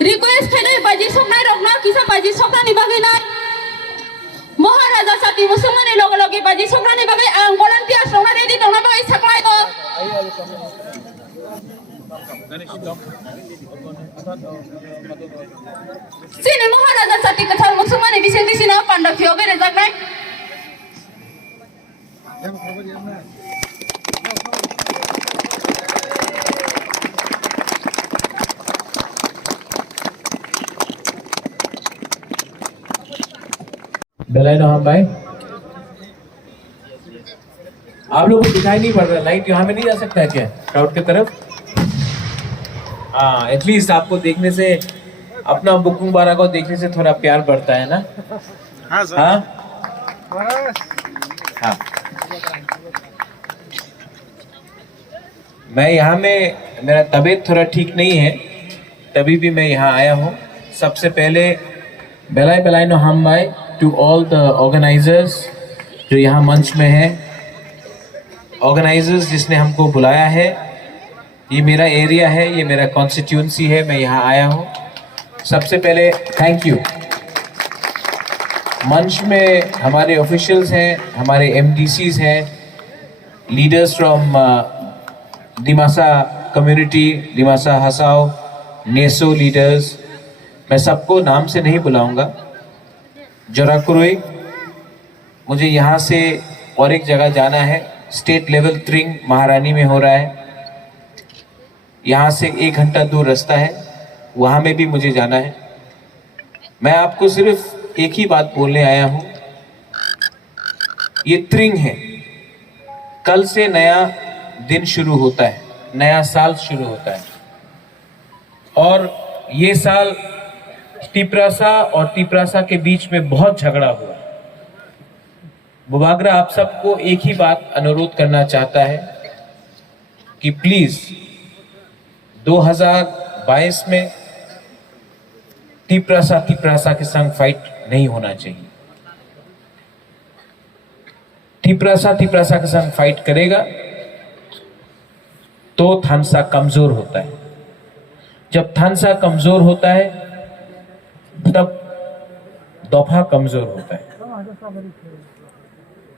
Request है बाजी संनाय रखना किसा बाजी संनानि बागै ना महाराजा साथी मुसलमाननि लगे लगे बाजी संनानि बागै आं भलान्टियार्स रंना रेडी दंना बागै साखलाय दो सिनि महाराजा साथी कथा मुसलमाननि दिसें दिसिना पान्डा फियाव गेले जागनाय बेलाइन हम भाई आप लोगों को दिखाई नहीं पड़ रहा लाइट यहाँ में नहीं जा सकता है क्या क्राउड की तरफ हाँ एटलीस्ट आपको देखने से अपना बुकिंग बारा को देखने से थोड़ा प्यार बढ़ता है ना हाँ सर हाँ मैं यहाँ में मेरा तबीयत थोड़ा ठीक नहीं है तभी भी मैं यहाँ आया हूँ सबसे पहले बेलाइन हम भाई टू ऑल द ऑर्गेनाइजर्स जो यहाँ मंच में हैं ऑर्गेनाइजर्स जिसने हमको बुलाया है ये मेरा एरिया है ये मेरा कॉन्स्टिट्यूंसी है मैं यहाँ आया हूँ सबसे पहले थैंक यू मंच में हमारे ऑफिशियल्स हैं हमारे एमडीसीज हैं leaders from Dimasa community Dimasa Hasao NESO leaders मैं सबको नाम से नहीं बुलाऊंगा जोराकुरुई मुझे यहाँ से और एक जगह जाना है स्टेट लेवल त्रिंग महारानी में हो रहा है यहाँ से 1 घंटा दूर रास्ता है वहाँ में भी मुझे जाना है मैं आपको सिर्फ एक ही बात बोलने आया हूँ ये त्रिंग है कल से नया दिन शुरू होता है नया साल शुरू होता है और ये साल तिपरासा और तिपरासा के बीच में बहुत झगड़ा हुआ बुबागरा आप सबको एक ही बात अनुरोध करना चाहता है कि प्लीज 2022 में तिपरासा के संग फाइट नहीं होना चाहिए तिपरासा के संग फाइट करेगा तो थानसा कमजोर होता है जब थानसा कमजोर होता है तब दफा कमजोर होता है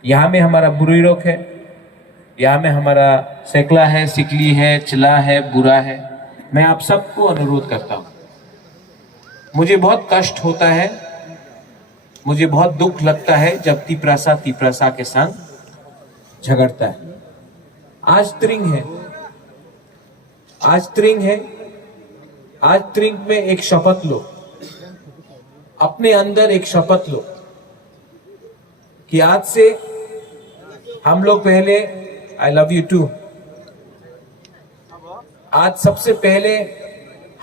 यहाँ में हमारा बुरीरोक है यहाँ में हमारा सेकला है सिकली है चिला है बुरा है मैं आप सबको अनुरोध करता हूँ मुझे बहुत कष्ट होता है मुझे बहुत दुख लगता है जब तिपरासा के संग झगड़ता है आज त्रिंग है आज त्रिंग में एक शपथ लो अपने अंदर एक शपथ लो कि आज से हम लोग पहले आई लव यू टू आज सबसे पहले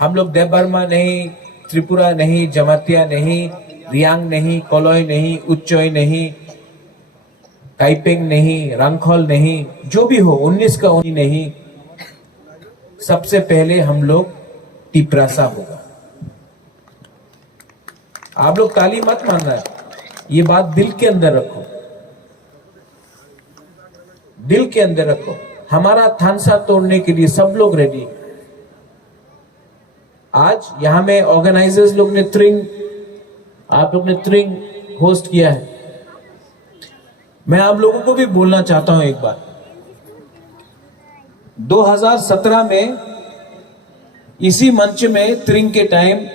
हम लोग देवबर्मा नहीं त्रिपुरा नहीं जमातिया नहीं रियांग नहीं कोलोई नहीं उच्चोई नहीं काइपेंग नहीं रंगखोल नहीं जो भी हो 19 का 19 नहीं सबसे पहले हम लोग तिपरासा होगा आप लोग ताली मत मान रहे ये बात दिल के अंदर रखो दिल के अंदर रखो हमारा थानसा तोड़ने के लिए सब लोग रेडी आज यहां में ऑर्गेनाइजर्स लोग ने आप लोग ने त्रिंग होस्ट किया है मैं आप लोगों को भी बोलना चाहता हूं एक बार 2017 में इसी मंच में त्रिंग के टाइम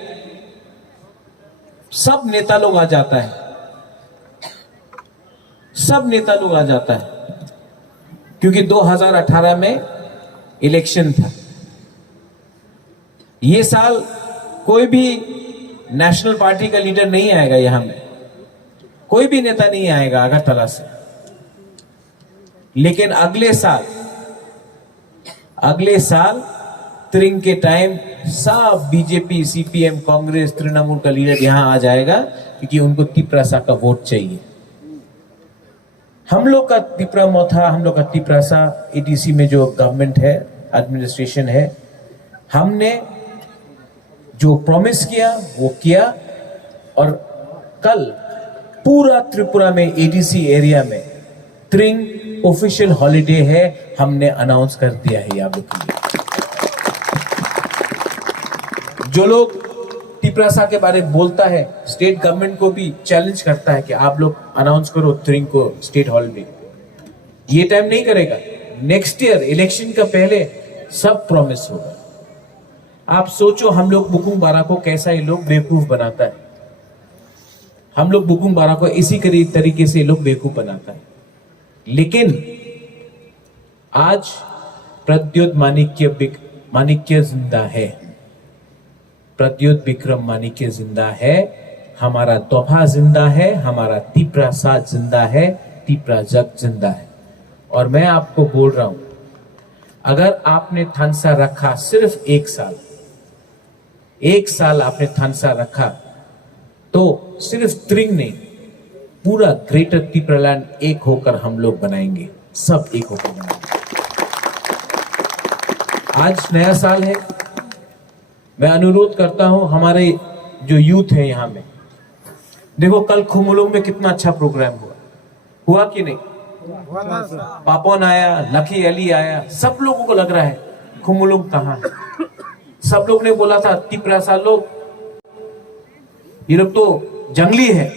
सब नेता लोग आ जाता है सब नेता लोग आ जाता है क्योंकि 2018 में इलेक्शन था ये साल कोई भी नेशनल पार्टी का लीडर नहीं आएगा यहां में कोई भी नेता नहीं आएगा अगरतला से लेकिन अगले साल त्रिंग के टाइम सब बीजेपी सीपीएम कांग्रेस तृणमूल का लीडर यहां आ जाएगा क्योंकि उनको तिपरासा का वोट चाहिए हम लोग का तिपरा मोथा हम लोग का तिपरासा एडीसी में जो गवर्नमेंट है एडमिनिस्ट्रेशन है हमने जो प्रॉमिस किया वो किया और कल पूरा त्रिपुरा में एडीसी एरिया में त्रिंग ऑफिशियल हॉलिडे है हमने अनाउंस कर दिया है आप लोग के लिए जो लोग तिप्रासा के बारे में बोलता है, स्टेट गवर्नमेंट को भी चैलेंज करता है कि आप लोग अनाउंस करो त्रिंग को स्टेट हॉल में। ये टाइम नहीं करेगा, नेक्स्ट ईयर इलेक्शन का पहले सब प्रॉमिस होगा। आप सोचो हम लोग बुकुंग बारा को कैसा ये लोग बेवकूफ बनाता है। हम लोग बुकुंग बारा को इसी तरीके से लोग बेवकूफ बनाता है। लेकिन आज प्रद्योत माणिक्य जिंदा है, प्रद्योत विक्रम माणिक्य जिंदा है, हमारा तोहफा जिंदा है, हमारा तिप्रासा जिंदा है, तिप्राजक जिंदा है। और मैं आपको बोल रहा हूं, अगर आपने थानसा रखा सिर्फ एक साल आपने थानसा रखा, तो सिर्फ त्रिंग नहीं, पूरा ग्रेटर तिप्रालैंड एक होकर हम लोग बनाएंगे, सब एक होकर बनाएंगे। आज नया साल है, मैं अनुरोध करता हूं हमारे जो यूथ है यहां में, देखो कल खुमुलुंग में कितना अच्छा प्रोग्राम हुआ कि नहीं? पापोन आया, लकी अली आया, सब लोगों को लग रहा है खुमुलुंग कहां है। सब लोग ने बोला था तिप्रासा लोग, ये लोग तो जंगली है,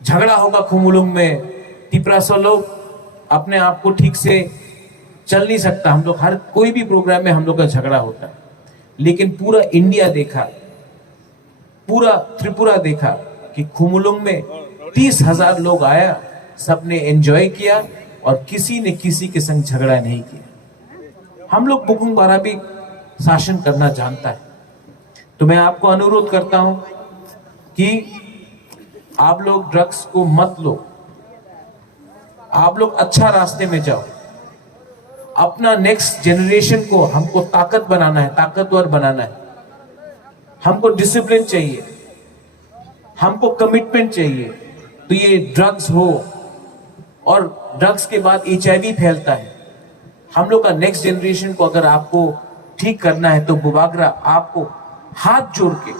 झगड़ा होगा खुमुलुंग में, तिप्रासा लोग अपने आप को ठीक से चल नहीं सकता। हम लोग हर कोई भी प्रोग्राम में हम लोग का झगड़ा होता है। लेकिन पूरा इंडिया देखा, पूरा त्रिपुरा देखा कि खुमुलुंग में 30,000 लोग आया, सबने एंजॉय किया और किसी ने किसी के संग झगड़ा नहीं किया। हम लोग बुकुंग बारा भी शासन करना जानता है। तो मैं आपको अनुरोध करता हूं कि आप लोग ड्रग्स को मत लो, आप लोग अच्छा रास्ते में जाओ। अपना नेक्स्ट जनरेशन को हमको ताकत बनाना है, ताकतवर बनाना है। हमको डिसिप्लिन चाहिए, हमको कमिटमेंट चाहिए। तो ये ड्रग्स हो, और ड्रग्स के बाद HIV फैलता है। हम लोग का नेक्स्ट जनरेशन को अगर आपको ठीक करना है, तो बुबागरा आपको हाथ जोड़ के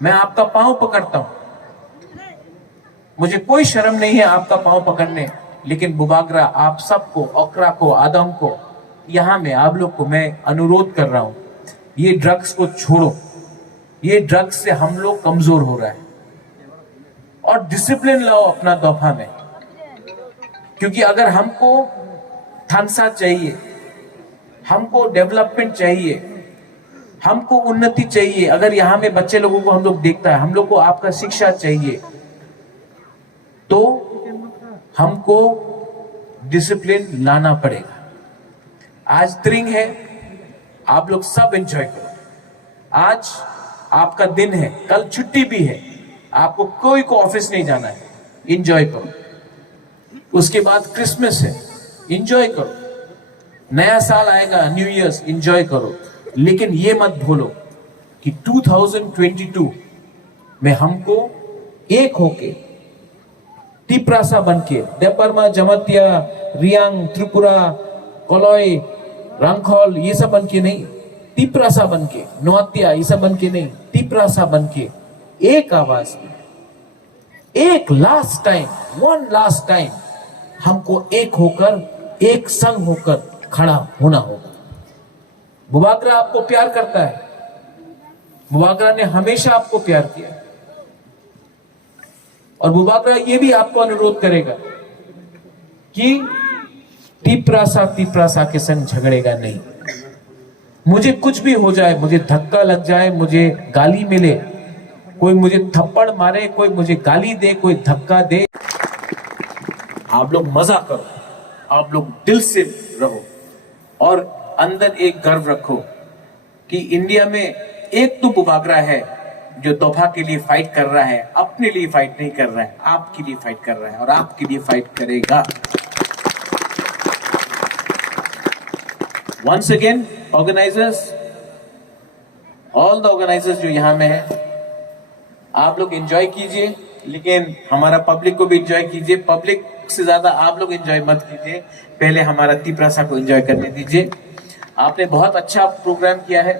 मैं आपका पांव पकड़ता हूं। मुझे कोई शर्म नहीं है आपका पांव पकड़ने, लेकिन बुबागरा आप सबको, ओकरा को, आदम को, यहां में आप लोग को मैं अनुरोध कर रहा हूं, ये ड्रग्स को छोड़ो। ये ड्रग्स से हम लोग कमजोर हो रहा है, और डिसिप्लिन लाओ अपना तोहफा में। क्योंकि अगर हमको थानसा चाहिए, हमको डेवलपमेंट चाहिए, हमको उन्नति चाहिए, अगर यहां में बच्चे लोगों को हम लोग देखता है, हम लोग को आपका शिक्षा चाहिए, तो हमको डिसिप्लिन लाना पड़ेगा। आज त्रिंग है, आप लोग सब एंजॉय करो। आज आपका दिन है, कल छुट्टी भी है, आपको कोई को ऑफिस नहीं जाना है, एंजॉय करो। उसके बाद क्रिसमस है, एंजॉय करो। नया साल आएगा, न्यू ईयर्स, एंजॉय करो। लेकिन ये मत भूलो कि 2022 में हमको एक होके, तिप्रासा बनके, देपरमा, जमतिया, रियांग, त्रिपुरा, कोलोई, रंगखोल, ये सब बनके नहीं, तिप्रासा बनके, नोतिया, ये सब बनके नहीं, तिप्रासा बनके एक आवाज में, एक last time, one last time हमको एक होकर, एक संग होकर खड़ा होना होगा। बुबागरा आपको प्यार करता है, बुबागरा ने हमेशा आपको प्यार किया, और बुबागरा ये भी आपको अनुरोध करेगा कि तिप्रासा के संग झगड़ेगा नहीं। मुझे कुछ भी हो जाए, मुझे धक्का लग जाए, मुझे गाली मिले, कोई मुझे थप्पड़ मारे, कोई मुझे गाली दे, कोई धक्का दे, आप लोग मजा करो, आप लोग दिल से रहो, और अंदर एक गर्व रखो कि इंडिया में एक तो बुबागरा है जो तोहफा के लिए फाइट कर रहा है, अपने लिए फाइट नहीं कर रहा है, आपके लिए फाइट कर रहा है, और आपके लिए फाइट करेगा। Once again organisers, all the organisers जो यहां में है, आप लोग एंजॉय कीजिए, लेकिन हमारा पब्लिक को भी एंजॉय कीजिए। पब्लिक से ज्यादा आप लोग एंजॉय मत कीजिए, पहले हमारा तिप्रासा को एंजॉय करने दीजिए। आपने बहुत अच्छा प्रोग्राम किया है,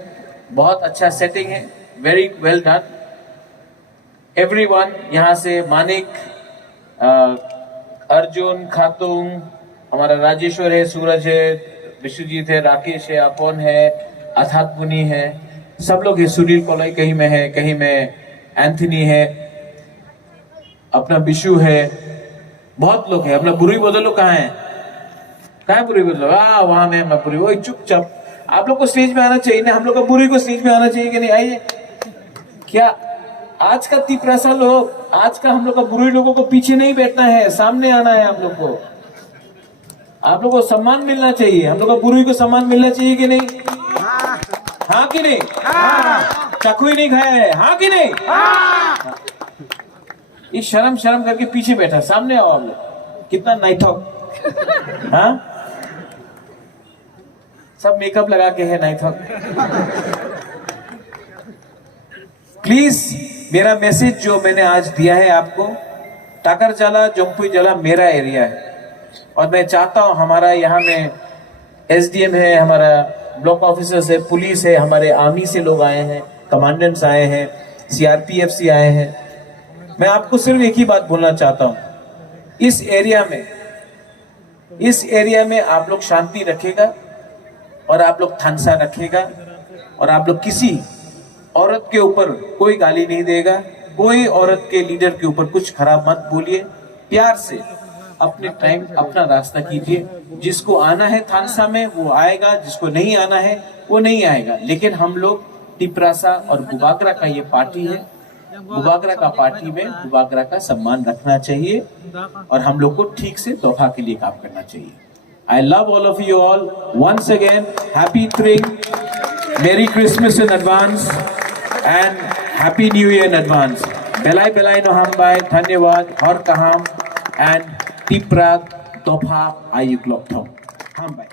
बहुत अच्छा सेटिंग है, वेरी वेल डन एवरीवन। यहाँ से मानिक, अर्जुन, खातून, हमारा राजेश्वर है, सूरज है, विश्वजीत है, राकेश है, अपन है, अथात पुनी है, सब लोग है, सुनील कोलाई कहीं में है, कहीं में एंथनी है, अपना बिशु है, बहुत लोग हैं। अपना बुरी बदल लोग कहाँ है? कहाँ बुरी बदल? वहां में मैं बुरी, वही चुपचाप। आप लोग को स्टेज में आना चाहिए ना, हम लोग का बुरी को स्टेज में आना चाहिए कि नहीं? आइए। क्या आज का 30 साल लोग, आज का हम लोग का बुरी लोगों को पीछे नहीं बैठना है, सामने आना है। हम लोग को, आप लोग को सम्मान मिलना चाहिए, हम लोग का बुरी को सम्मान मिलना चाहिए कि नहीं? हाँ कि नहीं? चाकू ही नहीं खाया है, हाँ कि नहीं? ये शर्म शर्म करके पीछे बैठा, सामने आओ आप लोग। कितना नाइथॉक, हाँ? सब मेकअप लगा के है नाइथॉक। प्लीज मेरा मैसेज जो मैंने आज दिया है आपको, टाकरजाला जोंगपुईजाला मेरा एरिया है और मैं चाहता हूं हमारा यहाँ में एसडीएम है, हमारा ब्लॉक ऑफिसर्स है, पुलिस है, हमारे आर्मी से लोग आए हैं, कमांडेंट्स आए हैं, सीआरपीएफ से आए हैं। मैं आपको सिर्फ एक ही बात बोलना चाहता हूं, इस एरिया में आप लोग शांति रखेगा और आप लोग थानसा रखेगा और आप लोग किसी औरत के ऊपर कोई गाली नहीं देगा, कोई औरत के लीडर के ऊपर कुछ खराब मत बोलिए। प्यार से अपने टाइम अपना रास्ता कीजिए। जिसको आना है थानसा में वो आएगा, जिसको नहीं आना है वो नहीं आएगा। लेकिन हम लोग टिपरासा और बुबागरा का ये पार्टी है, बुबागरा का पार्टी में बुबागरा का सम्मान रखना चाहिए और हम लोग को ठीक से दोहा के लिए काम करना चाहिए। I love all of you all. Once again, happy Thring, Merry Christmas in advance and Happy New Year in advance. Belai belai no hambai, dhanyawad, hor kaham and tiprak dopha ayuk lokthom. Hambai.